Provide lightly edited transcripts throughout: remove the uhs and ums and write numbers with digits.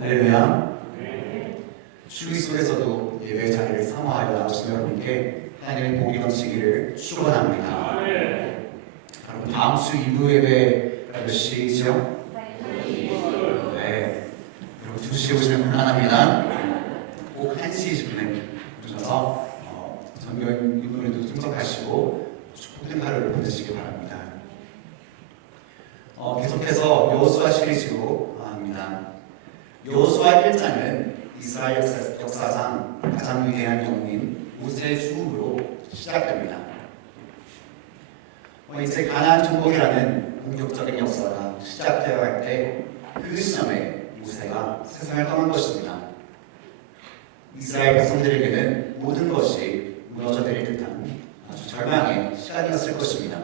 할렐루야. 주기 속에서도 예배의 자리를 사모하여 나오신 여러분께 하나님의 복이 넘치기를 축원합니다. 여러분 다음 주 2부 예배 몇 시죠? 네. 여러분 2시에 오시면 곤란합니다. 꼭 1시 20분에 오셔서 전교인 인도에도 참석하시고 축복된 하루를 보내시기 바랍니다. 계속해서 여호수아 시리즈로 합니다. 여호수아 1장은 이스라엘 역사상 가장 위대한 영웅인 모세의 죽음으로 시작됩니다. 이제 가나안 정복이라는 본격적인 역사가 시작되어야 할 때 그 시점에 모세가 세상을 떠난 것입니다. 이스라엘 백성들에게는 모든 것이 무너져 내릴 듯한 아주 절망의 시간이었을 것입니다.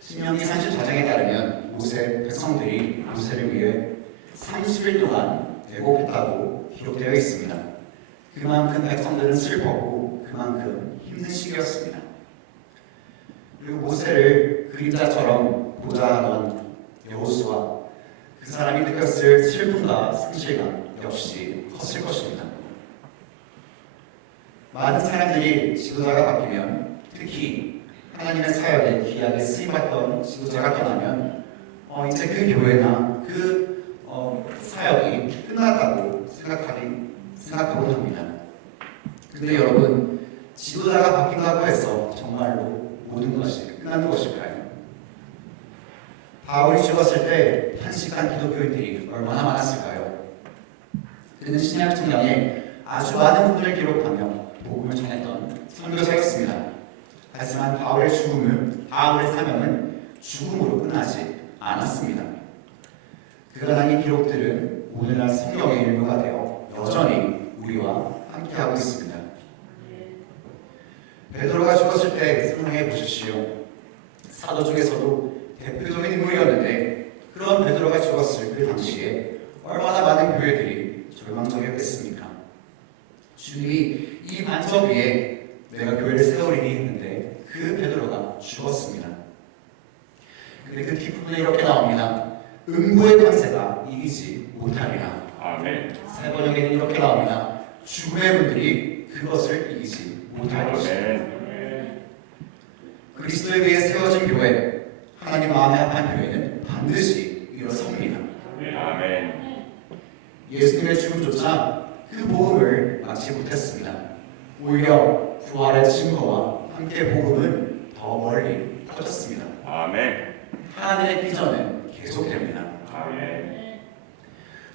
신명기 34장에 따르면 모세 백성들이 모세를 위해 30일 동안 애곡했다고 기록되어 있습니다. 그만큼 백성들은 슬펐고 그만큼 힘든 시기였습니다. 그리고 모세를 그림자처럼 보자 하던 여호수아, 그 사람이 느꼈을 슬픔과 상실감 역시 컸을 것입니다. 많은 사람들이 지도자가 바뀌면, 특히 하나님의 사역에 귀하게 쓰임받던 지도자가 떠나면 이제 그 교회나 그 사역이 끝났다고 생각하곤 합니다. 근데 여러분, 지도자가 바뀐다고 해서 정말로 모든 것이 끝나는 것일까요? 바울이 죽었을 때 탄식한 기독교인들이 얼마나 많았을까요? 그는 신약 성경에 아주 많은 부분을 기록하며 복음을 전했던 선교사였습니다. 하지만 바울의 사명은 죽음으로 끝나지 않았습니다. 그가 남긴 기록들은 오늘날 성경의 일부가 되어 여전히 우리와 함께하고 있습니다. 베드로가 죽었을 때 생각해 보십시오. 사도 중에서도 대표적인 인물이었는데 그런 베드로가 죽었을 그 당시에 얼마나 많은 교회들이 절망적이었겠습니까? 주님이 이 반석 위에 내가 교회를 세우리니 했는데 그 베드로가 죽었습니다. 근데 그 뒷부분에 이렇게 나옵니다. 음부의 권세가 이기지 못하리라. 아멘. 세 번역에는 이렇게 나옵니다. 죽음의 분들이 그것을 이기지 못할 것이다. 그리스도에 의해 세워진 교회, 하나님 마음에 합한 교회는 반드시 일어섭니다. 아멘. 예수님의 죽음조차 그 복음을 막지 못했습니다. 오히려 부활의 증거와 함께 복음은 더 멀리 퍼졌습니다. 아멘. 하나님의 비전은 계속됩니다. 아멘.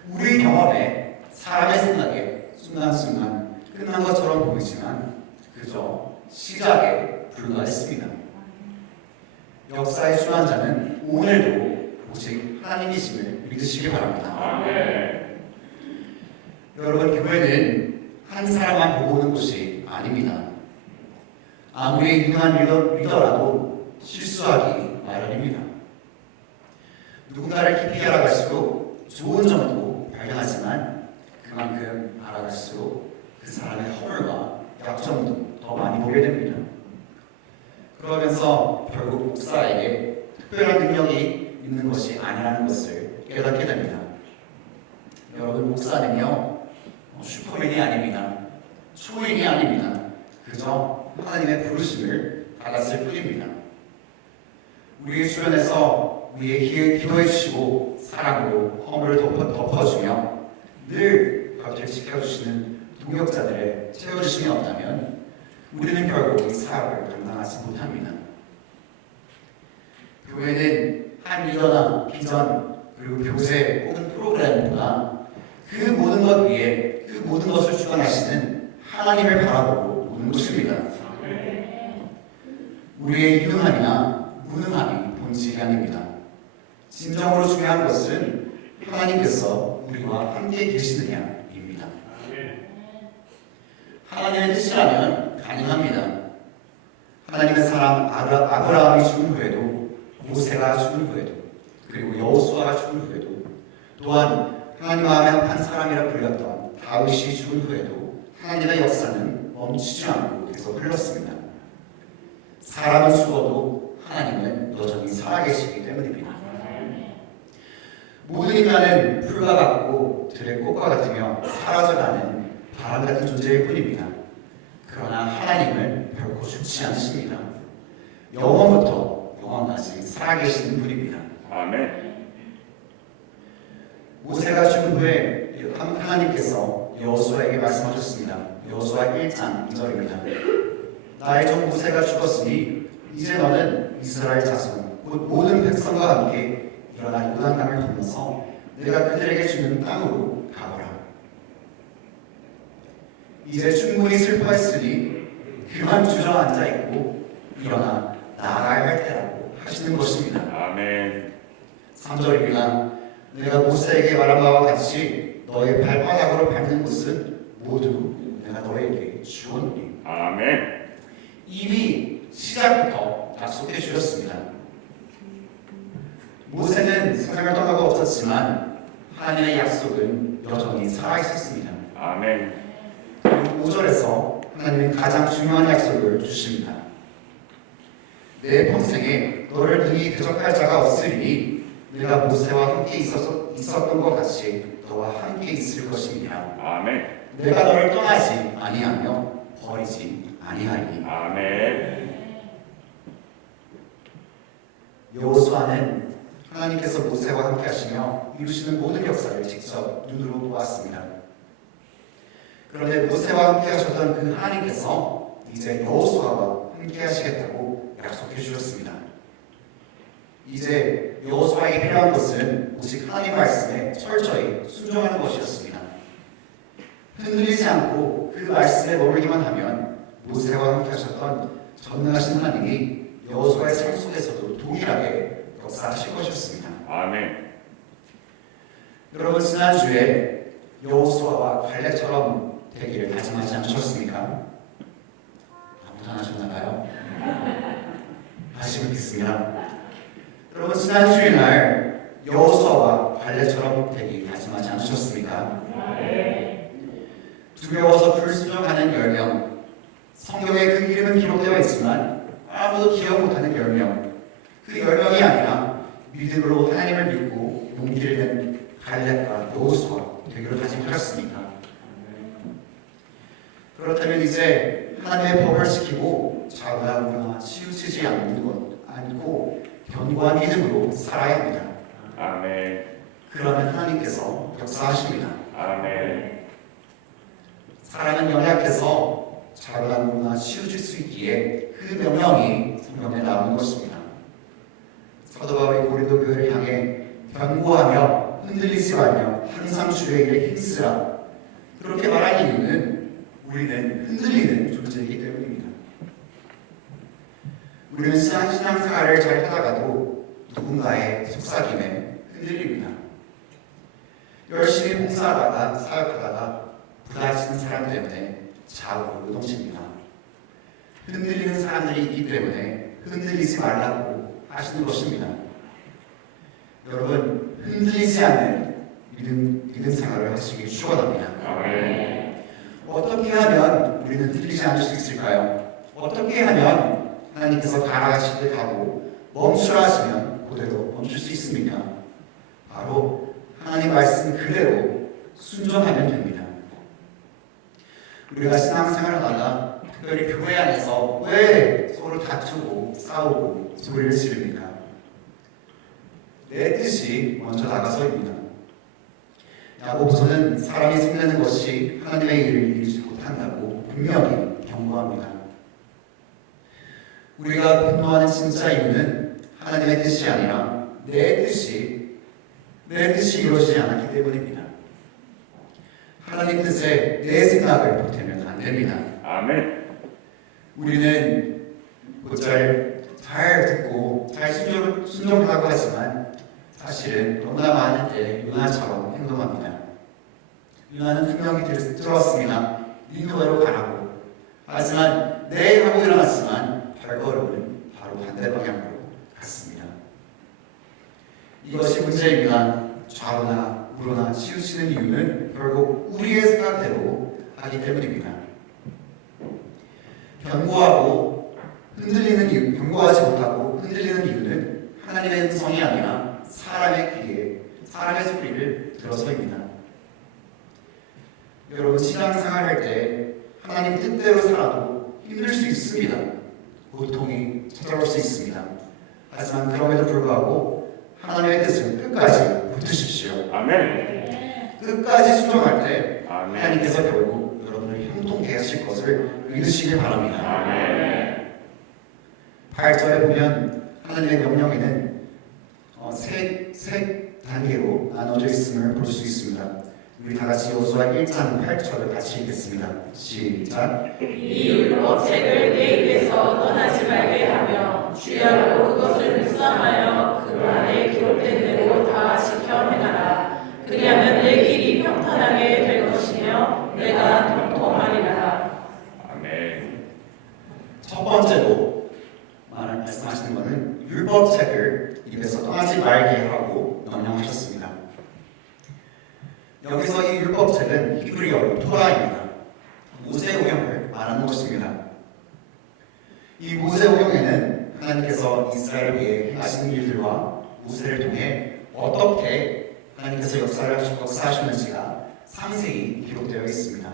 우리 경험에, 사람의 생각에 순간순간 끝난 것처럼 보이지만 그저 시작에 불과했습니다. 역사의 주관자는 오늘도 오직 하나님이심을 믿으시기 바랍니다. 아멘. 여러분, 교회는 한 사람만 보고 오는 곳이 아닙니다. 아무리 유능한 리더라도 실수하기 마련입니다. 누군가를 깊이 알아갈수록 좋은 점도 발견하지만 그만큼 알아갈수록 그 사람의 허물과 약점도 더 많이 보게 됩니다. 그러면서 결국 목사에게 특별한 능력이 있는 것이 아니라는 것을 깨닫게 됩니다. 여러분, 목사는요 슈퍼맨이 아닙니다. 초인이 아닙니다. 그저 하나님의 부르심을 받았을 뿐입니다. 우리의 주변에서 우리의 기도해 주시고 사랑으로 허물을 덮어주며 늘 곁을 지켜주시는 동역자들의 채워주심이 없다면 우리는 결국 이 사역을 감당하지 못합니다. 교회는 한 리더나 비전 그리고 교제 혹은 프로그램보다 그 모든 것 위에 그 모든 것을 주관하시는 하나님을 바라보고 오는 곳입니다. 우리의 유능함이나 무능함이 본질이 아닙니다. 진정으로 중요한 것은 하나님께서 우리와 함께 계시느냐입니다. 하나님의 뜻이라면 가능합니다. 하나님의 사람 아브라함이 죽은 후에도, 모세가 죽은 후에도, 그리고 여호수아가 죽은 후에도, 또한 하나님 마음에 합한 사람이라 불렸던 다윗이 죽은 후에도 하나님의 역사는 멈추지 않고 계속 흘렀습니다. 사람은 죽어도 하나님은 여전히 살아계시기 때문입니다. 모든 인간은 풀과 같고 들의 꽃과 같으며 사라져가는 바람 같은 존재일 뿐입니다. 그러나 하나님은 결코 죽지 않으십니다. 영원부터 영원까지 살아계시는 분입니다. 아멘. 모세가 죽은 후에 하나님께서 여호수아에게 말씀하셨습니다. 여호수아 1장 2절입니다. 나의 종 모세가 죽었으니 이제 너는 이스라엘 자손 곧 모든 백성과 함께 일어나 요단강을 건너서 내가 그들에게 주는 땅으로 가거라. 이제 충분히 슬퍼했으니 그만 주저앉아 있고 일어나 나아가야 할 때라고 하시는 것입니다. 아멘. 3절입니다. 내가 모세에게 말한 바와 같이 너의 발바닥으로 밟는 곳은 모두 내가 너에게 주었노니. 아멘. 이미 시작부터 약속해 주셨습니다. 모세는 세상을 떠나고 없었지만 하나님의 약속은 여전히 살아있었습니다. 아멘. 그리고 5절에서 하나님은 가장 중요한 약속을 주십니다. 내 평생에 너를 능히 대적할 자가 없으리니 내가 모세와 함께 있었던 것 같이 너와 함께 있을 것이니라. 아멘. 내가 너를 떠나지 아니하며 버리지 아니하리니. 아멘. 여호수아는 하나님께서 모세와 함께 하시며 이루시는 모든 역사를 직접 눈으로 보았습니다. 그런데 모세와 함께 하셨던 그 하나님께서 이제 여호수아와 함께 하시겠다고 약속해 주셨습니다. 이제 여호수아에게 필요한 것은 오직 하나님 말씀에 철저히 순종하는 것이었습니다. 흔들리지 않고 그 말씀에 머물기만 하면 모세와 함께 하셨던 전능하신 하나님이 여호수아의 삶 속에서도 동일하게 역사하실 것이었습니다. 아멘. 여러분, 지난주에 여호수아와 갈렙처럼 되기를 다짐하지 않으셨습니까? 아무도 안 하셨나봐요? 다시 뵙겠습니다. 여러분, 지난 주일날 여호수아와 갈렙처럼 되기 다짐하지 않으셨습니까? 두려워서 불순종하는 10명, 성경에 그 이름은 기록되어 있지만 아무도 기억 못하는 10명, 그 10명이 아니라 믿음으로 하나님을 믿고 용기를 낸 갈렙과 여호수아 되기로 다짐하셨습니다. 그렇다면 이제 하나님의 법을 지키고 좌우나 치우치지 않고 견고한 믿음으로 살아야 합니다. 아멘. 그러면 하나님께서 역사하십니다. 아멘. 사람은 연약해서 좌우나 치우칠 수 있기에 그 명령이 성경에 나오는 것입니다. 사도 바울이 고린도 교회를 향해 견고하며 흔들리지 말며 항상 주의 일에 힘쓰라 그렇게 말한 이유는 우리는 흔들리는 존재이기 때문입니다. 우리는 신앙생활을 잘 하다가도 누군가의 속삭임에 흔들립니다. 열심히 봉사하다가 사역하다가 부딪히는 사람 때문에 좌우로 요동칩니다. 흔들리는 사람들이 있기 때문에 흔들리지 말라고 하시는 것입니다. 여러분, 흔들리지 않는 믿음 생활을 하시길 축원합니다. 아멘. 어떻게 하면 우리는 흔들리지 않을 수 있을까요? 어떻게 하면 하나님께서 가라 하실 때 가고 멈추라 하시면 그대로 멈출 수 있습니까? 바로 하나님 말씀 그대로 순종하면 됩니다. 우리가 신앙생활을 하다가 특별히 교회 안에서 왜 서로 다투고 싸우고 소리를 지릅니까? 내 뜻이 먼저 나가서입니다. 야고보서는 사람이 생각하는 것이 하나님의 일을 이루지 못한다고 분명히 경고합니다. 우리가 분노하는 진짜 이유는 하나님의 뜻이 아니라 내 뜻이 이루어지지 않았기 때문입니다. 하나님 뜻에 내 생각을 보태면 안 됩니다. 아멘. 우리는 잘 듣고 잘 순종하고 하지만 사실은 너무나 많은 때 요나처럼 행동합니다. 요나는 분명히 들었습니다. 니느웨로 가라고. 하지만 네 하고 일어났지만 발걸음은 바로 반대 방향으로 갔습니다. 이것이 문제입니다. 좌우나 우로나 치우치는 이유는 결국 우리의 생각대로 하기 때문입니다. 견고하지 못하고 흔들리는 이유는 하나님의 음성이 아니라 사람의 귀에 사람의 소리를 들어서입니다. 여러분, 신앙생활 할 때 하나님 뜻대로 살아도 힘들 수 있습니다. 고통이 찾아올 수 있습니다. 하지만 그럼에도 불구하고 하나님의 뜻을 끝까지 붙드십시오. 아멘. 끝까지 순종할 때 아멘. 하나님께서 결국 여러분을 형통케 하실 것을 믿으시길 바랍니다. 아멘. 8절에 보면 하나님의 명령에는 세 단계로 나눠져 있음을 볼 수 있습니다. 우리 다 같이 여호수아 1장 8절을 같이 읽겠습니다. 시작. 이 율법책을 내 입에서 떠나지 말게 하며 주야로 그것을 묵상하여 그 안에 기록된 대로 다 지켜 행하라. 그리하면 내 길이 평탄하게 될 것이며 내가 통통하리라. 아멘. 첫 번째로 말씀하시는 것은 율법책을 입에서 떠나지 말게 하고 명령하셨습니다. 여기서 이 율법책은 히브리어로 토라입니다. 모세오경을 말하는 것입니다. 이 모세오경에는 하나님께서 이스라엘을 위해 행하신 일들과 모세를 통해 어떻게 하나님께서 역사하셨는지가 상세히 기록되어 있습니다.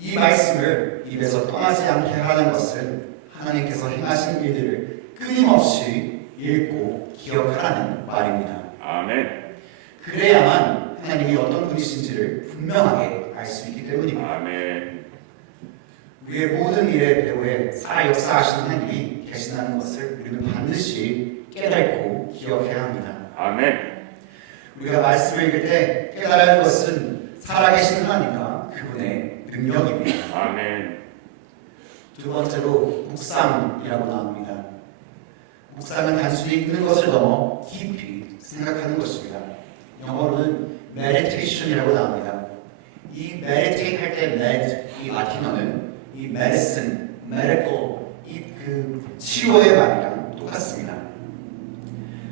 이 말씀을 입에서 떠나지 않게 하는 것은 하나님께서 행하신 일들을 끊임없이 읽고 기억하라는 말입니다. 아멘. 그래야만 하나님이 어떤 분이신지를 분명하게 알 수 있기 때문입니다. 아멘. 우리의 모든 일의 배후에 살아 역사하시는 하나님이 계시다는 것을 우리는 반드시 깨닫고 기억해야 합니다. 아멘. 우리가 말씀을 읽을 때 깨달아야 하는 것은 살아계신 하나님과 그분의 능력입니다. 아멘. 두 번째로 묵상이라고 나옵니다. 묵상은 단순히 읽는 것을 넘어 깊이 생각하는 것입니다. 영어로는 meditation이라고 나옵니다. 이 meditate 할 때 med, 이 라틴어는 이 medicine, medical, 이 치료의 말이랑 똑같습니다.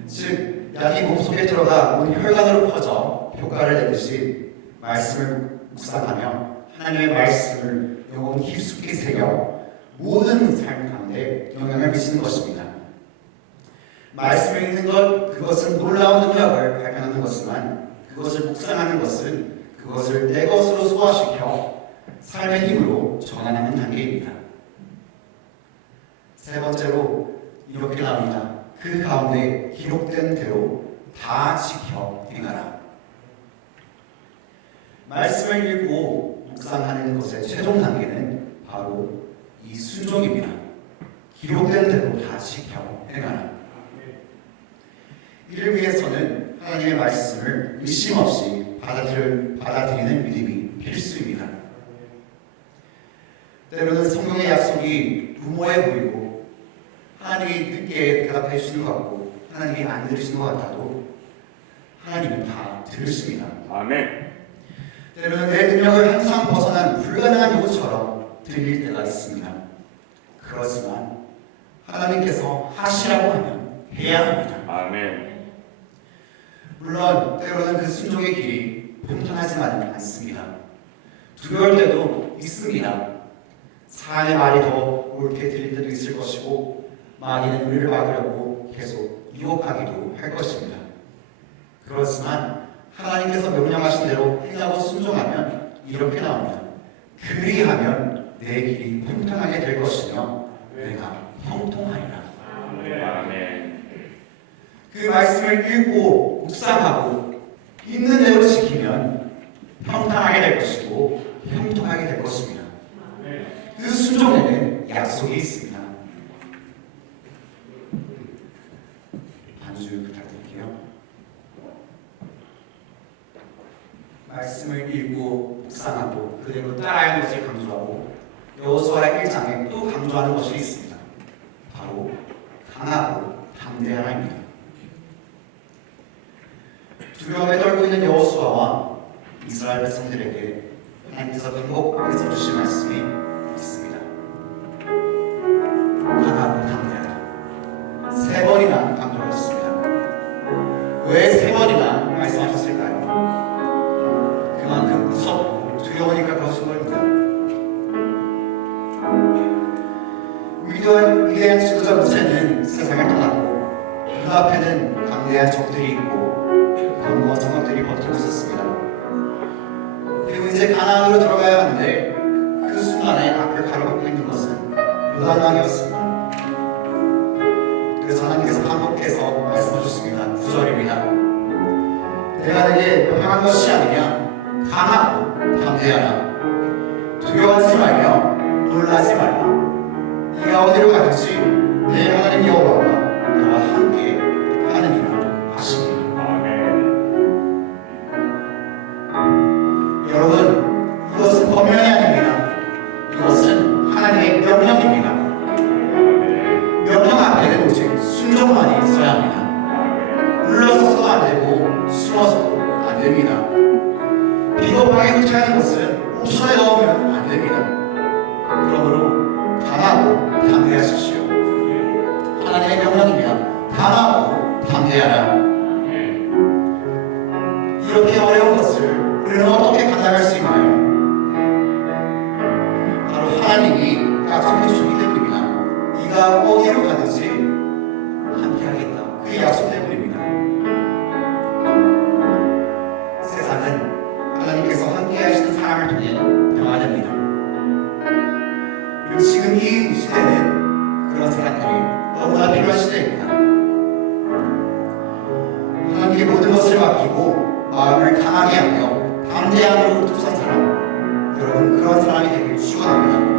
즉, 약이 몸속에 들어가 온 혈관으로 퍼져 효과를 내듯이 말씀을 묵상하며 하나님의 말씀을 영혼 깊숙이 새겨 모든 삶 가운데 영향을 미치는 것입니다. 말씀을 읽는 것, 그것은 놀라운 능력을 발견하는 것이지만 그것을 묵상하는 것은 그것을 내 것으로 소화시켜 삶의 힘으로 전환하는 단계입니다. 세 번째로 이렇게 나옵니다. 그 가운데 기록된 대로 다 지켜 행하라. 말씀을 읽고 묵상하는 것의 최종 단계는 바로 이 순종입니다. 기록된 대로 다 지켜 행하라. 이를 위해서는 하나님의 말씀을 의심 없이 받아들이는 믿음이 필수입니다. 때로는 성경의 약속이 무모해 보이고 하나님이 늦게 대답해 주시는 것 같고 하나님이 안 들으시는 것 같아도 하나님은 다 들으십니다. 아멘. 때로는 내 능력을 항상 벗어난 불가능한 요구처럼 들릴 때가 있습니다. 그렇지만 하나님께서 하시라고 하면 해야 합니다. 아멘. 물론 때로는 그 순종의 길이 평탄하지만은 않습니다. 두려울 때도 있습니다. 사람의 말이 더 옳게 들릴 때도 있을 것이고 마귀는 우리를 막으려고 계속 유혹하기도 할 것입니다. 그렇지만 하나님께서 명령하신 대로 행하고 순종하면 이렇게 나옵니다. 그리하면 내 길이 평탄하게 될 것이며 내가 형통하리라. 아멘. 그 말씀을 읽고 묵상하고 있는 대로 지키면 평탄하게 될 것이고 형통하게 될 것입니다. 그 순종에는 약속이 있습니다. 반주 부탁드릴게요. 말씀을 읽고 묵상하고 그대로 따라하는 것을 강조하고 여호수아 1장에 또 강조하는 것이 있습니다. 바로 강하고 담대하라입니다. 두려움에 떨고 있는 여호수아와 이스라엘 백성들에게 하나님께서 반복해서 주신 말씀이 있습니다. 강하고 담대하라. 3번이나 강조하셨습니다. 왜 3번이나 말씀하셨을까요? 그만큼 무섭고 두려우니까 그러신 겁니다. 위대한 지도자 모세는 세상을 떠났고 그 앞에는 강대한 적들이 있고 건강 같은 것들이 버티고 있었습니다. 그리고 이제 가나안으로 들어가야 하는데 그 순간에 앞을 가로막고 있는 것은 요단강이었습니다. 그래서 하나님께서 반복해서 말씀하셨습니다. 9절입니다. 내가 내게 명령한 것이 아니냐. 강하고 담대하라. 두려워하지 말며 놀라지 말라. 네가 어디로 가든지 내 하나님 여호와가 너와 함께 하느니라 하시니. 아멘. 여러분, 이것은 법령이 아닙니다. 이것은 하나님의 명령입니다. 명령 앞에는 오직 순종만이 있어야 합니다. 물러서서도 안 되고 숨어서도 안 됩니다. 비겁하게 후퇴하는 것은 옵션에 넣으면 안 됩니다. 그러므로 강하고 담대하십시오. 하나님의 명령이면 강하고 담대하라. 이렇게 어려운 것을 우리는 어떻게 감당할 수 있나요? 바로 하나님이 약속해 주셨기 때문입니다. 네가 어디로 가든지 함께하겠다. 그 약속 때문입니다. 세상은 하나님께서 함께하시는 사람을 통해 평안합니다. 그리고 지금 이 시대는 그런 사람들이 너무나 필요한 시대입니다. 하나님께 모든 것을 맡기고 마음을 강하게 하며 담대함으로 뚝선 사람, 여러분 그런 사람이 되길 축원합니다.